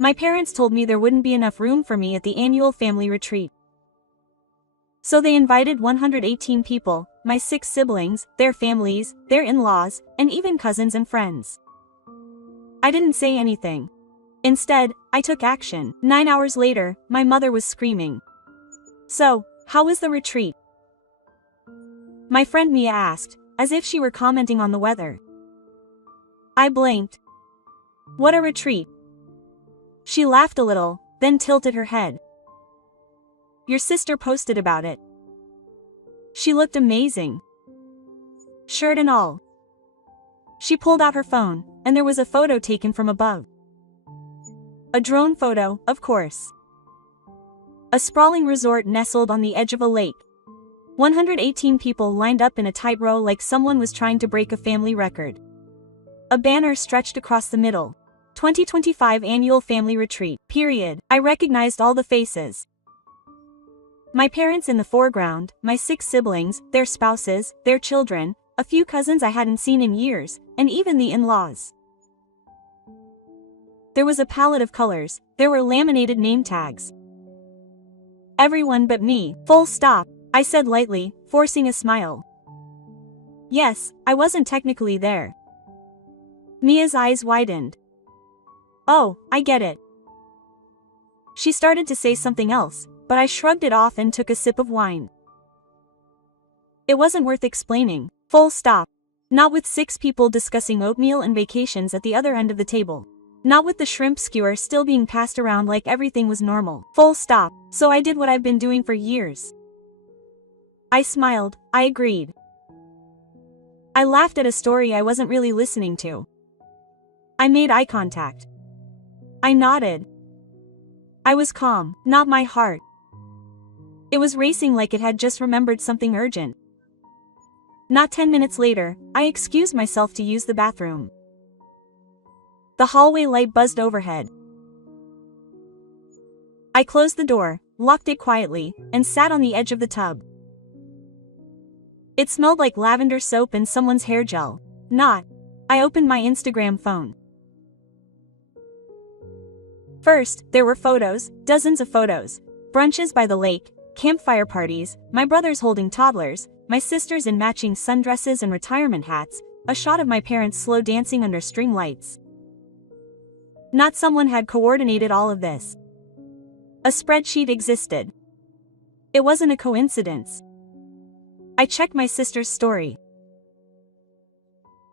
My parents told me there wouldn't be enough room for me at the annual family retreat. So they invited 118 people, my 6 siblings, their families, their in-laws, and even cousins and friends. I didn't say anything. Instead, I took action. 9 hours later, my mother was screaming. "So, how was the retreat?" My friend Mia asked, as if she were commenting on the weather. I blinked. "What a retreat." She laughed a little, then tilted her head. "Your sister posted about it. She looked amazing. Shirt and all." She pulled out her phone, and there was a photo taken from above. A drone photo, of course. A sprawling resort nestled on the edge of a lake. 118 people lined up in a tight row like someone was trying to break a family record. A banner stretched across the middle. 2025 Annual Family Retreat, period. I recognized all the faces. My parents in the foreground, my 6 siblings, their spouses, their children, a few cousins I hadn't seen in years, and even the in-laws. There was a palette of colors, there were laminated name tags. Everyone but me, full stop, I said lightly, forcing a smile. Yes, I wasn't technically there. Mia's eyes widened. Oh, I get it. She started to say something else, but I shrugged it off and took a sip of wine. It wasn't worth explaining, full stop. Not with 6 people discussing oatmeal and vacations at the other end of the table. Not with the shrimp skewer still being passed around like everything was normal, full stop. So I did what I've been doing for years. I smiled, I agreed. I laughed at a story I wasn't really listening to. I made eye contact. I nodded. I was calm, not my heart. It was racing like it had just remembered something urgent. Not 10 minutes later, I excused myself to use the bathroom. The hallway light buzzed overhead. I closed the door, locked it quietly, and sat on the edge of the tub. It smelled like lavender soap and someone's hair gel. Not. I opened my Instagram phone. First, there were photos, dozens of photos. Brunches by the lake, campfire parties, my brothers holding toddlers, my sisters in matching sundresses and retirement hats, a shot of my parents slow dancing under string lights. Not someone had coordinated all of this. A spreadsheet existed. It wasn't a coincidence. I checked my sister's story.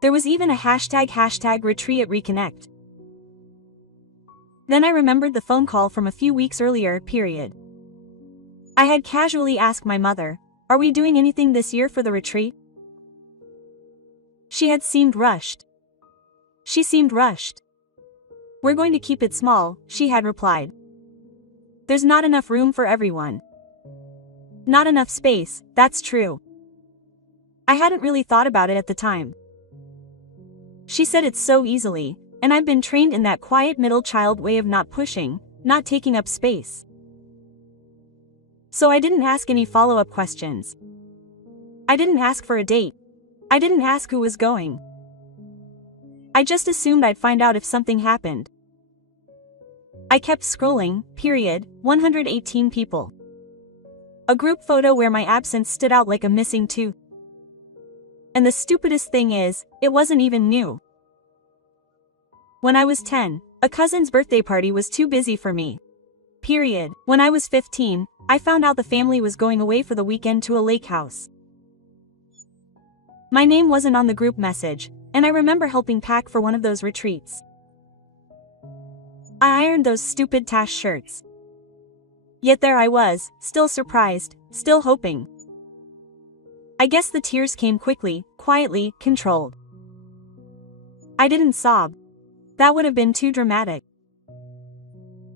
There was even a hashtag retreat at Reconnect. Then I remembered the phone call from a few weeks earlier, period. I had casually asked my mother, "Are we doing anything this year for the retreat?" She had seemed rushed. She seemed rushed. "We're going to keep it small," she had replied. "There's not enough room for everyone." Not enough space, that's true. I hadn't really thought about it at the time. She said it so easily, and I've been trained in that quiet middle child way of not pushing, not taking up space. So I didn't ask any follow-up questions. I didn't ask for a date. I didn't ask who was going. I just assumed I'd find out if something happened. I kept scrolling, period, 118 people. A group photo where my absence stood out like a missing tooth. And the stupidest thing is, it wasn't even new. When I was 10, a cousin's birthday party was too busy for me. Period. When I was 15, I found out the family was going away for the weekend to a lake house. My name wasn't on the group message, and I remember helping pack for one of those retreats. I ironed those stupid Tash shirts. Yet there I was, still surprised, still hoping. I guess the tears came quickly, quietly, controlled. I didn't sob. That would have been too dramatic.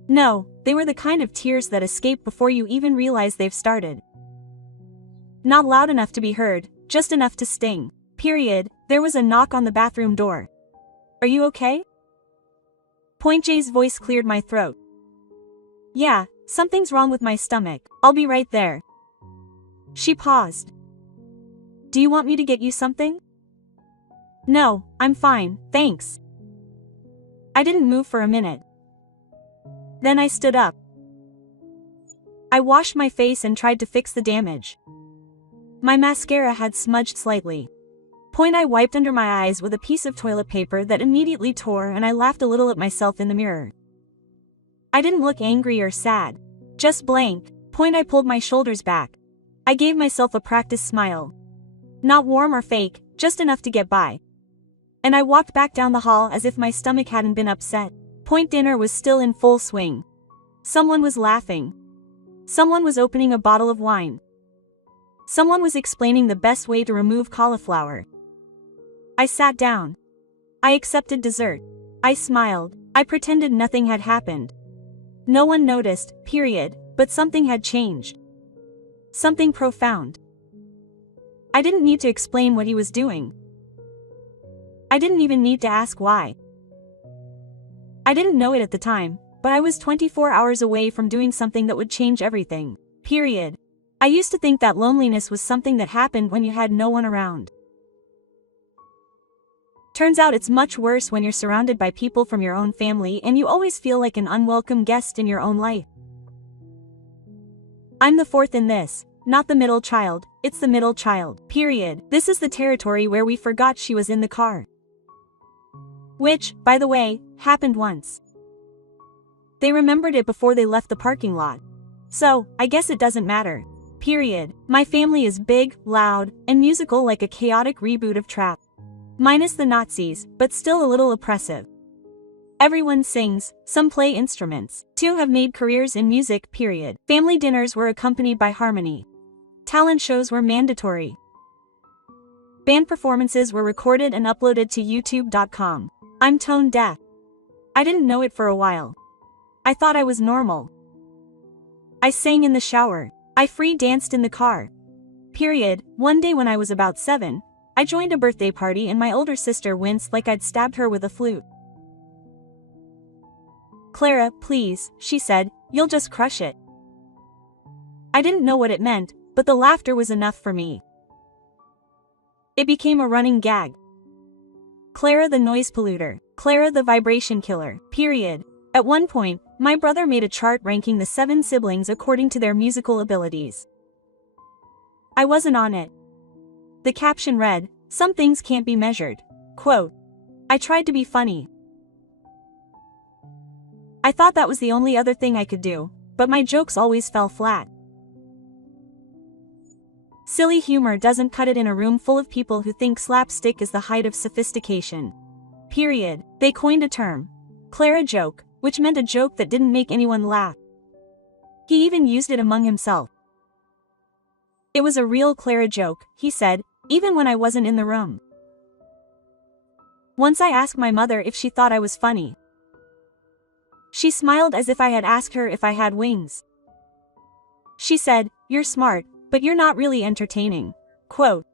No, they were the kind of tears that escape before you even realize they've started. Not loud enough to be heard, just enough to sting. Period. There was a knock on the bathroom door. "Are you okay?" Point J's voice cleared my throat. "Yeah, something's wrong with my stomach. I'll be right there." She paused. "Do you want me to get you something?" "No, I'm fine, thanks." I didn't move for a minute. Then I stood up. I washed my face and tried to fix the damage. My mascara had smudged slightly. I wiped under my eyes with a piece of toilet paper that immediately tore, and I laughed a little at myself in the mirror. I didn't look angry or sad. Just blank. I pulled my shoulders back. I gave myself a practiced smile. Not warm or fake, just enough to get by. And I walked back down the hall as if my stomach hadn't been upset. Dinner was still in full swing. Someone was laughing. Someone was opening a bottle of wine. Someone was explaining the best way to remove cauliflower. I sat down. I accepted dessert. I smiled. I pretended nothing had happened. No one noticed, period, but something had changed. Something profound. I didn't need to explain what he was doing. I didn't even need to ask why. I didn't know it at the time, but I was 24 hours away from doing something that would change everything, period. I used to think that loneliness was something that happened when you had no one around. Turns out it's much worse when you're surrounded by people from your own family and you always feel like an unwelcome guest in your own life. I'm the fourth in this, not the middle child, it's the middle child, period. This is the territory where we forgot she was in the car. Which, by the way, happened once. They remembered it before they left the parking lot. So, I guess it doesn't matter. Period. My family is big, loud, and musical like a chaotic reboot of Trap. Minus the Nazis, but still a little oppressive. Everyone sings, some play instruments. 2 have made careers in music, period. Family dinners were accompanied by harmony. Talent shows were mandatory. Band performances were recorded and uploaded to YouTube.com. I'm tone deaf. I didn't know it for a while. I thought I was normal. I sang in the shower. I free danced in the car. Period. One day when I was about 7, I joined a birthday party and my older sister winced like I'd stabbed her with a flute. "Clara, please," she said, "you'll just crush it." I didn't know what it meant, but the laughter was enough for me. It became a running gag. Clara the noise polluter. Clara the vibration killer, period. At one point, my brother made a chart ranking the 7 siblings according to their musical abilities. I wasn't on it. The caption read, "Some things can't be measured." Quote. I tried to be funny. I thought that was the only other thing I could do, but my jokes always fell flat. Silly humor doesn't cut it in a room full of people who think slapstick is the height of sophistication. Period. They coined a term. Clara joke, which meant a joke that didn't make anyone laugh. He even used it among himself. It was a real Clara joke, he said, even when I wasn't in the room. Once I asked my mother if she thought I was funny. She smiled as if I had asked her if I had wings. She said, "You're smart, but you're not really entertaining." Quote.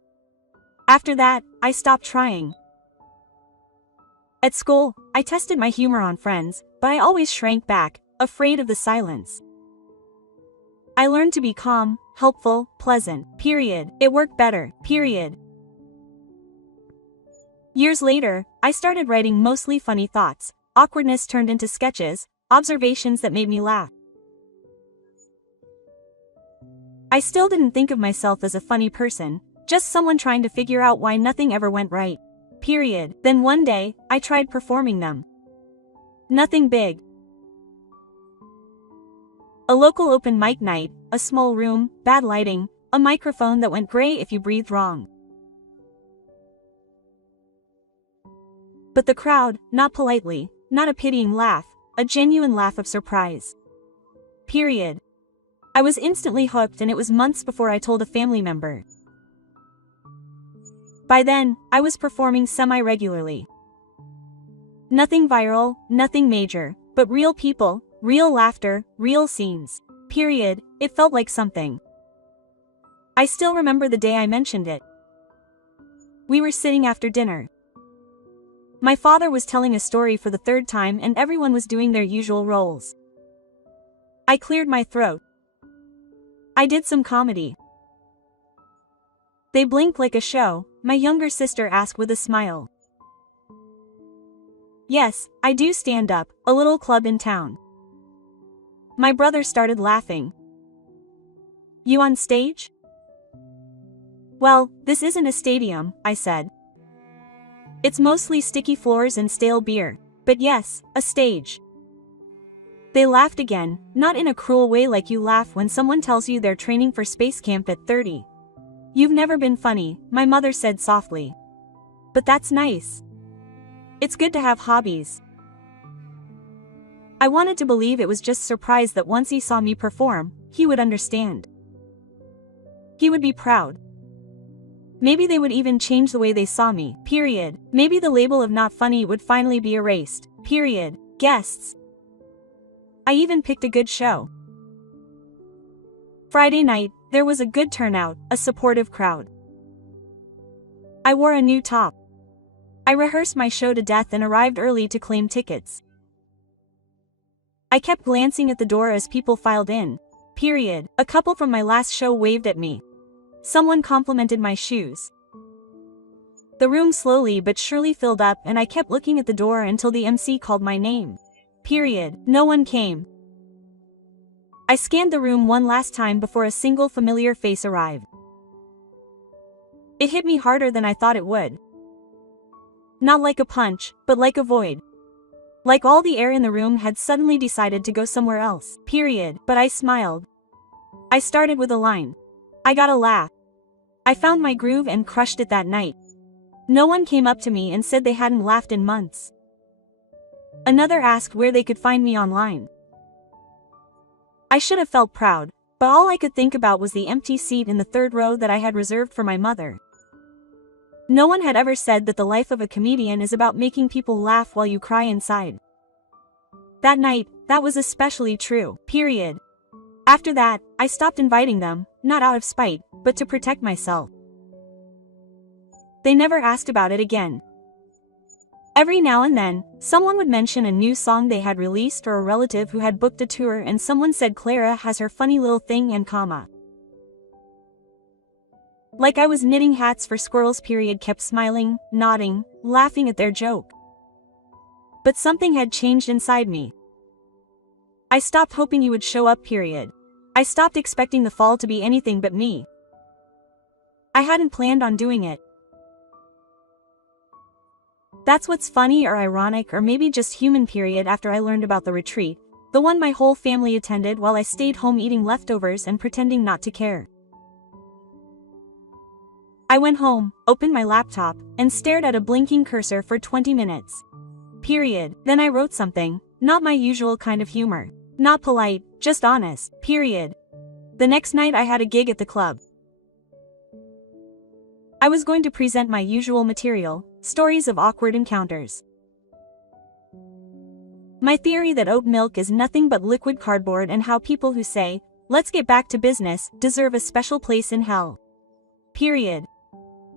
After that, I stopped trying. At school, I tested my humor on friends, but I always shrank back, afraid of the silence. I learned to be calm, helpful, pleasant, period. It worked better, period. Years later, I started writing mostly funny thoughts. Awkwardness turned into sketches, observations that made me laugh. I still didn't think of myself as a funny person, just someone trying to figure out why nothing ever went right. Period. Then one day, I tried performing them. Nothing big. A local open mic night, a small room, bad lighting, a microphone that went gray if you breathed wrong. But the crowd, not politely, not a pitying laugh, a genuine laugh of surprise. Period. I was instantly hooked, and it was months before I told a family member. By then, I was performing semi-regularly. Nothing viral, nothing major, but real people, real laughter, real scenes. Period. It felt like something. I still remember the day I mentioned it. We were sitting after dinner. My father was telling a story for the 3rd time and everyone was doing their usual roles. I cleared my throat. I did some comedy. They blinked like a show, my younger sister asked with a smile. Yes, I do stand up, a little club in town. My brother started laughing. You on stage? Well, this isn't a stadium, I said. It's mostly sticky floors and stale beer. But yes, a stage. They laughed again, not in a cruel way like you laugh when someone tells you they're training for space camp at 30. You've never been funny, my mother said softly. But that's nice. It's good to have hobbies. I wanted to believe it was just surprise that once he saw me perform, he would understand. He would be proud. Maybe they would even change the way they saw me, period. Maybe the label of not funny would finally be erased, period. Guests. I even picked a good show. Friday night, there was a good turnout, a supportive crowd. I wore a new top. I rehearsed my show to death and arrived early to claim tickets. I kept glancing at the door as people filed in. Period. A couple from my last show waved at me. Someone complimented my shoes. The room slowly but surely filled up and I kept looking at the door until the MC called my name. Period. No one came. I scanned the room one last time before a single familiar face arrived. It hit me harder than I thought it would. Not like a punch, but like a void. Like all the air in the room had suddenly decided to go somewhere else. Period. But I smiled. I started with a line. I got a laugh. I found my groove and crushed it that night. No one came up to me and said they hadn't laughed in months. Another asked where they could find me online. I should have felt proud, but all I could think about was the empty seat in the third row that I had reserved for my mother. No one had ever said that the life of a comedian is about making people laugh while you cry inside. That night, that was especially true, period. After that, I stopped inviting them, not out of spite, but to protect myself. They never asked about it again. Every now and then, someone would mention a new song they had released or a relative who had booked a tour and someone said Clara has her funny little thing and comma. Like I was knitting hats for squirrels period kept smiling, nodding, laughing at their joke. But something had changed inside me. I stopped hoping you would show up period. I stopped expecting the fall to be anything but me. I hadn't planned on doing it. That's what's funny or ironic or maybe just human period after I learned about the retreat, the one my whole family attended while I stayed home eating leftovers and pretending not to care. I went home, opened my laptop, and stared at a blinking cursor for 20 minutes. Period. Then I wrote something, not my usual kind of humor. Not polite, just honest, period. The next night I had a gig at the club. I was going to present my usual material, stories of awkward encounters. My theory that oat milk is nothing but liquid cardboard and how people who say, let's get back to business, deserve a special place in hell. Period.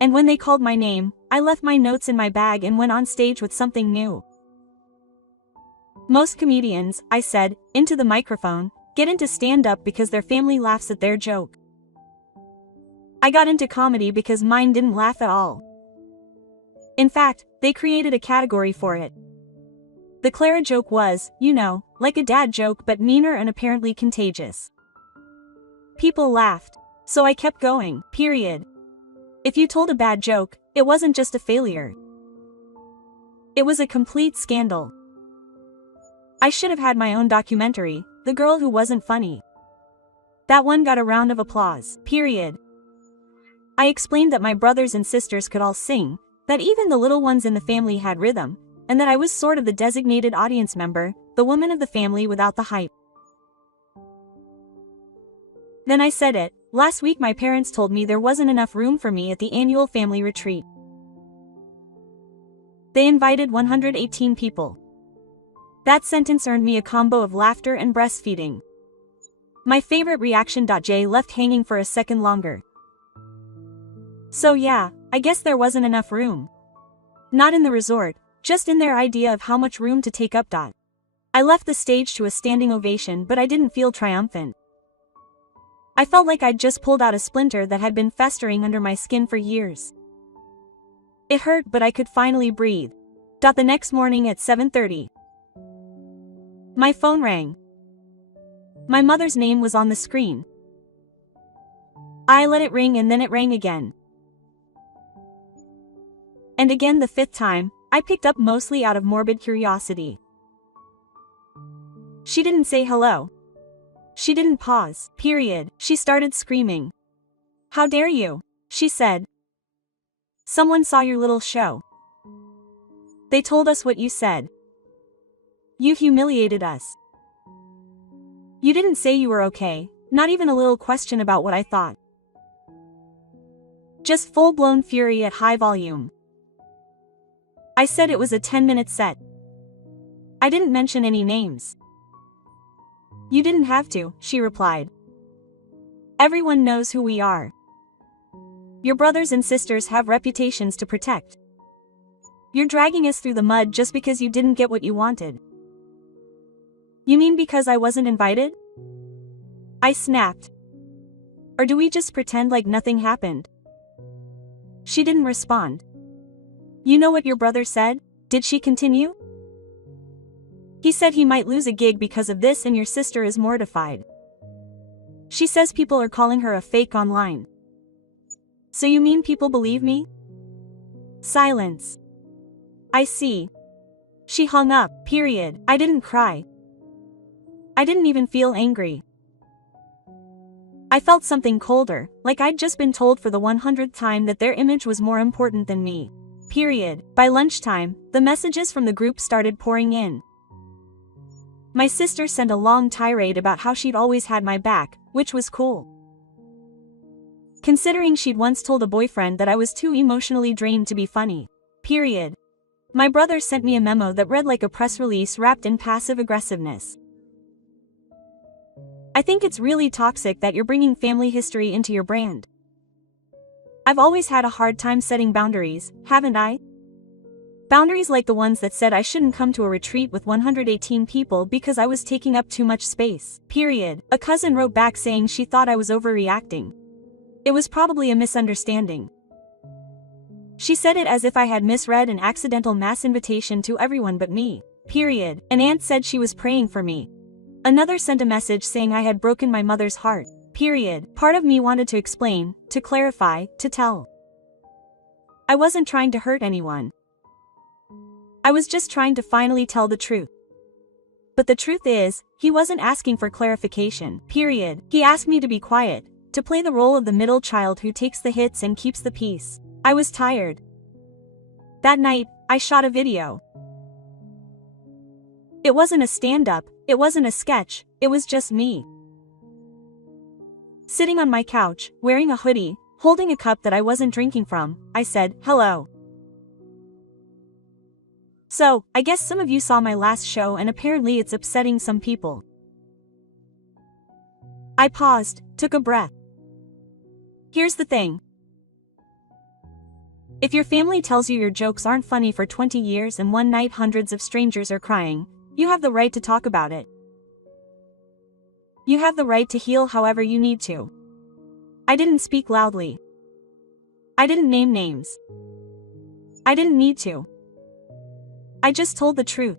And when they called my name, I left my notes in my bag and went on stage with something new. Most comedians, I said, into the microphone, get into stand-up because their family laughs at their joke. I got into comedy because mine didn't laugh at all. In fact, they created a category for it. The Clara joke was, you know, like a dad joke but meaner and apparently contagious. People laughed. So I kept going, period. If you told a bad joke, it wasn't just a failure. It was a complete scandal. I should have had my own documentary, The Girl Who Wasn't Funny. That one got a round of applause, period. I explained that my brothers and sisters could all sing, that even the little ones in the family had rhythm, and that I was sort of the designated audience member, the woman of the family without the hype. Then I said it, last week my parents told me there wasn't enough room for me at the annual family retreat. They invited 118 people. That sentence earned me a combo of laughter and breastfeeding. My favorite reaction. J left hanging for a second longer. So yeah, I guess there wasn't enough room. Not in the resort, just in their idea of how much room to take up. I left the stage to a standing ovation but I didn't feel triumphant. I felt like I'd just pulled out a splinter that had been festering under my skin for years. It hurt but I could finally breathe. The next morning at 7:30. My phone rang. My mother's name was on the screen. I let it ring and then it rang again. And again the fifth time, I picked up mostly out of morbid curiosity. She didn't say hello. She didn't pause, period. She started screaming. "How dare you?" she said. "Someone saw your little show. They told us what you said. You humiliated us. You didn't say you were okay, not even a little question about what I thought. Just full-blown fury at high volume. I said it was a 10-minute set. I didn't mention any names." "You didn't have to," she replied. "Everyone knows who we are. Your brothers and sisters have reputations to protect. You're dragging us through the mud just because you didn't get what you wanted." "You mean because I wasn't invited?" I snapped. "Or do we just pretend like nothing happened?" She didn't respond. "You know what your brother said?" Did she continue? "He said he might lose a gig because of this and your sister is mortified. She says people are calling her a fake online." "So you mean people believe me?" Silence. "I see." She hung up, period. I didn't cry. I didn't even feel angry. I felt something colder, like I'd just been told for the 100th time that their image was more important than me. Period. By lunchtime, the messages from the group started pouring in. My sister sent a long tirade about how she'd always had my back, which was cool, considering she'd once told a boyfriend that I was too emotionally drained to be funny. Period. My brother sent me a memo that read like a press release wrapped in passive aggressiveness. "I think it's really toxic that you're bringing family history into your brand. I've always had a hard time setting boundaries, haven't I? Boundaries like the ones that said I shouldn't come to a retreat with 118 people because I was taking up too much space. Period." A cousin wrote back saying she thought I was overreacting. It was probably a misunderstanding. She said it as if I had misread an accidental mass invitation to everyone but me. Period. An aunt said she was praying for me. Another sent a message saying I had broken my mother's heart. Period. Part of me wanted to explain, to clarify, to tell. I wasn't trying to hurt anyone. I was just trying to finally tell the truth. But the truth is, he wasn't asking for clarification. Period. He asked me to be quiet, to play the role of the middle child who takes the hits and keeps the peace. I was tired. That night, I shot a video. It wasn't a stand-up, it wasn't a sketch, it was just me. Sitting on my couch, wearing a hoodie, holding a cup that I wasn't drinking from, I said, "Hello. So, I guess some of you saw my last show and apparently it's upsetting some people." I paused, took a breath. Here's the thing. If your family tells you your jokes aren't funny for 20 years and one night hundreds of strangers are crying, you have the right to talk about it. You have the right to heal however you need to. I didn't speak loudly. I didn't name names. I didn't need to. I just told the truth.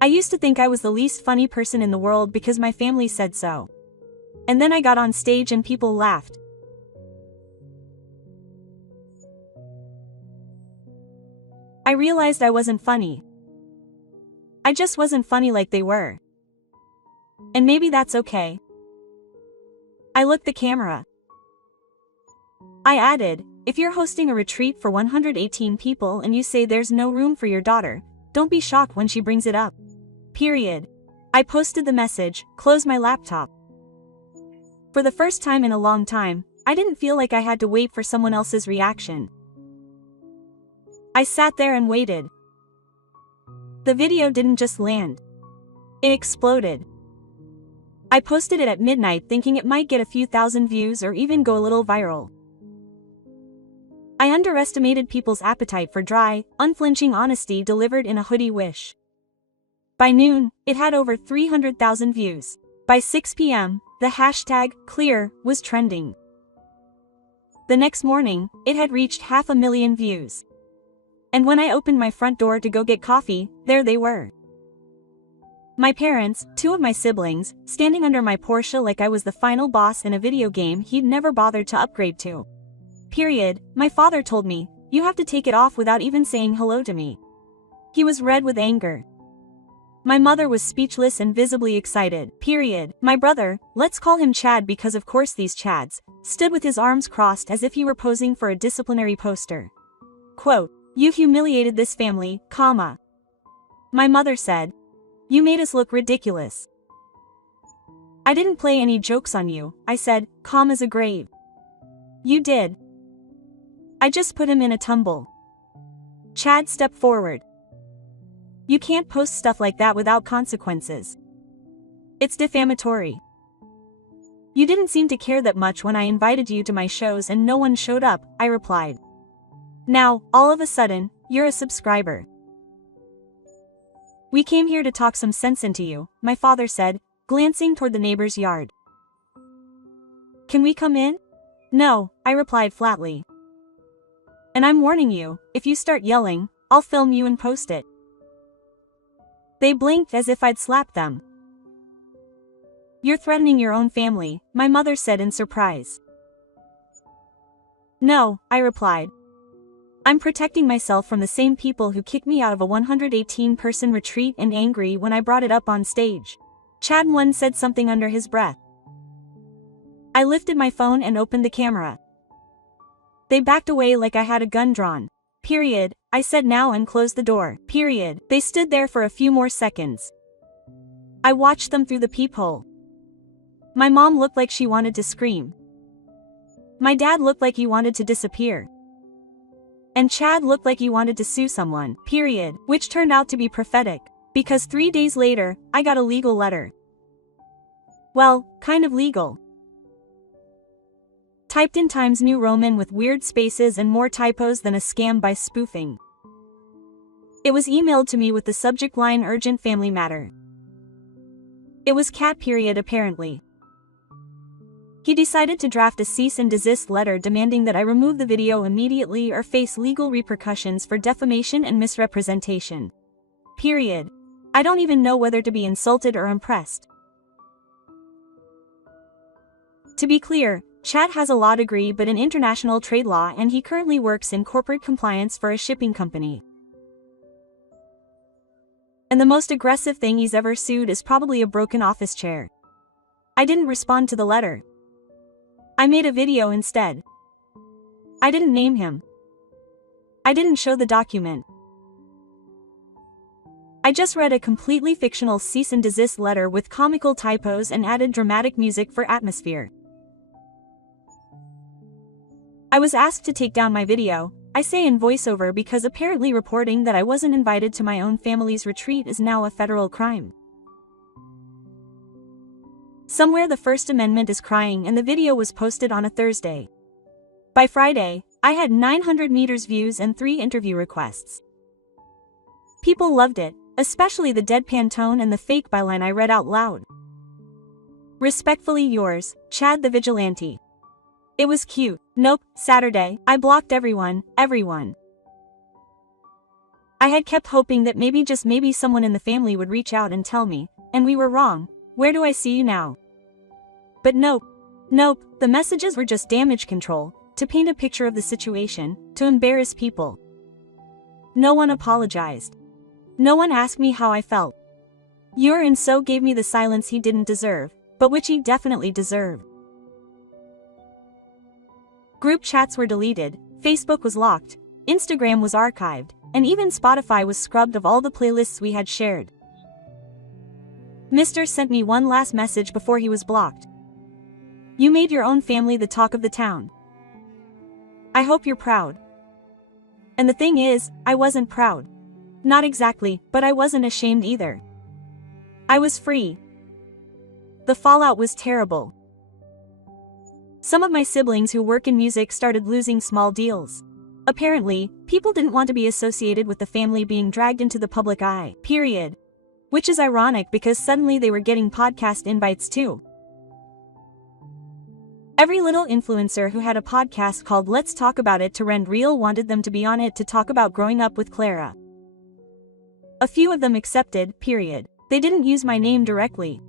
I used to think I was the least funny person in the world because my family said so. And then I got on stage and people laughed. I realized I wasn't funny. I just wasn't funny like they were. And maybe that's okay. I looked the camera. I added, "If you're hosting a retreat for 118 people and you say there's no room for your daughter, don't be shocked when she brings it up." Period. I posted the message, closed my laptop. For the first time in a long time, I didn't feel like I had to wait for someone else's reaction. I sat there and waited. The video didn't just land. It exploded. I posted it at midnight thinking it might get a few thousand views or even go a little viral. I underestimated people's appetite for dry, unflinching honesty delivered in a hoodie wish. By noon, it had over 300,000 views. By 6 p.m., the hashtag #clear was trending. The next morning, it had reached 500,000 views. And when I opened my front door to go get coffee, there they were. My parents, two of my siblings, standing under my Porsche like I was the final boss in a video game he'd never bothered to upgrade to. Period. My father told me, "You have to take it off," without even saying hello to me. He was red with anger. My mother was speechless and visibly excited. Period. My brother, let's call him Chad because of course these Chads, stood with his arms crossed as if he were posing for a disciplinary poster. Quote, "You humiliated this family, comma." My mother said, "You made us look ridiculous." "I didn't play any jokes on you," I said, calm as a grave. "You did." "I just put him in a tumble." Chad stepped forward. "You can't post stuff like that without consequences. It's defamatory. You didn't seem to care that much when I invited you to my shows and no one showed up," I replied. "Now, all of a sudden, you're a subscriber." "We came here to talk some sense into you," my father said, glancing toward the neighbor's yard. "Can we come in?" "No," I replied flatly. "And I'm warning you, if you start yelling, I'll film you and post it." They blinked as if I'd slapped them. "You're threatening your own family," my mother said in surprise. "No," I replied. "I'm protecting myself from the same people who kicked me out of a 118-person retreat and angry when I brought it up on stage." Chad one said something under his breath. I lifted my phone and opened the camera. They backed away like I had a gun drawn. Period, I said now and closed the door. Period. They stood there for a few more seconds. I watched them through the peephole. My mom looked like she wanted to scream. My dad looked like he wanted to disappear. And Chad looked like he wanted to sue someone. Period, which turned out to be prophetic. Because 3 days later, I got a legal letter. Well, kind of legal. Typed in Times New Roman with weird spaces and more typos than a scam by spoofing. It was emailed to me with the subject line "Urgent Family Matter." It was Cat period apparently. He decided to draft a cease and desist letter demanding that I remove the video immediately or face legal repercussions for defamation and misrepresentation. Period. I don't even know whether to be insulted or impressed. To be clear, Chad has a law degree but in international trade law and he currently works in corporate compliance for a shipping company. And the most aggressive thing he's ever sued is probably a broken office chair. I didn't respond to the letter. I made a video instead. I didn't name him. I didn't show the document. I just read a completely fictional cease and desist letter with comical typos and added dramatic music for atmosphere. I was asked to take down my video, I say in voiceover because apparently reporting that I wasn't invited to my own family's retreat is now a federal crime. Somewhere the First Amendment is crying and the video was posted on a Thursday. By Friday, I had 900 meters views and 3 interview requests. People loved it, especially the deadpan tone and the fake byline I read out loud. Respectfully yours, Chad the Vigilante. It was cute. Nope, Saturday, I blocked everyone. I had kept hoping that maybe just maybe someone in the family would reach out and tell me, and we were wrong. Where do I see you now? But nope, the messages were just damage control, to paint a picture of the situation, to embarrass people. No one apologized. No one asked me how I felt. Ur and So gave me the silence he didn't deserve, but which he definitely deserved. Group chats were deleted, Facebook was locked, Instagram was archived, and even Spotify was scrubbed of all the playlists we had shared. Mr. sent me one last message before he was blocked. You made your own family the talk of the town. I hope you're proud. And the thing is, I wasn't proud. Not exactly, but I wasn't ashamed either. I was free. The fallout was terrible. Some of my siblings who work in music started losing small deals. Apparently, people didn't want to be associated with the family being dragged into the public eye, period. Which is ironic because suddenly they were getting podcast invites too. Every little influencer who had a podcast called Let's Talk About It to Rend Real wanted them to be on it to talk about growing up with Clara. A few of them accepted, period. They didn't use my name directly.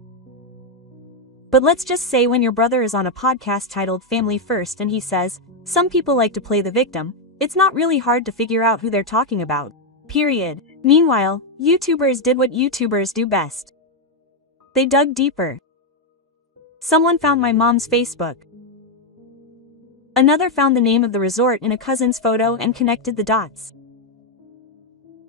But let's just say when your brother is on a podcast titled Family First and he says, some people like to play the victim, it's not really hard to figure out who they're talking about. Period. Meanwhile, YouTubers did what YouTubers do best. They dug deeper. Someone found my mom's Facebook. Another found the name of the resort in a cousin's photo and connected the dots.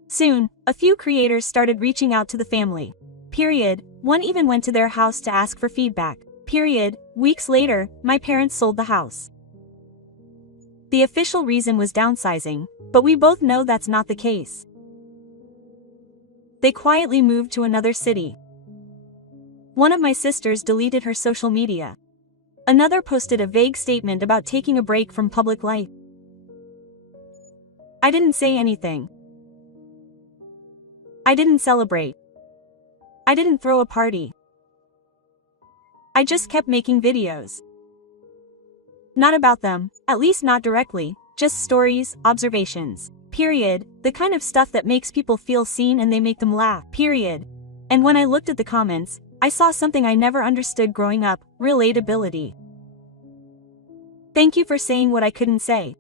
Soon, a few creators started reaching out to the family. Period. One even went to their house to ask for feedback. Period. Weeks later, my parents sold the house. The official reason was downsizing, but we both know that's not the case. They quietly moved to another city. One of my sisters deleted her social media. Another posted a vague statement about taking a break from public life. I didn't say anything. I didn't celebrate. I didn't throw a party. I just kept making videos. Not about them, at least not directly, just stories, observations. Period. The kind of stuff that makes people feel seen and they make them laugh. Period. And when I looked at the comments, I saw something I never understood growing up: relatability. Thank you for saying what I couldn't say.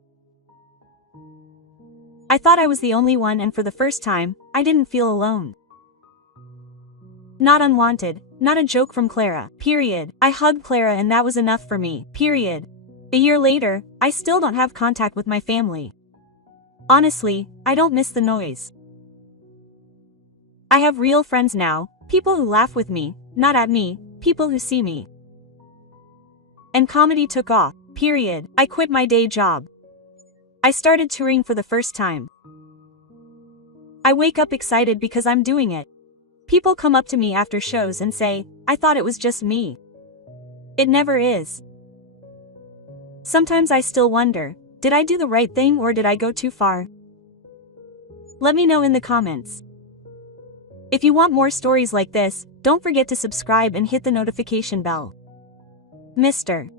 I thought I was the only one, and for the first time, I didn't feel alone. Not unwanted, not a joke from Clara. Period. I hugged Clara and that was enough for me. Period. A year later, I still don't have contact with my family. Honestly, I don't miss the noise. I have real friends now, people who laugh with me, not at me, people who see me. And comedy took off. Period. I quit my day job. I started touring for the first time. I wake up excited because I'm doing it. People come up to me after shows and say, I thought it was just me. It never is. Sometimes I still wonder, did I do the right thing or did I go too far? Let me know in the comments. If you want more stories like this, don't forget to subscribe and hit the notification bell. Mr.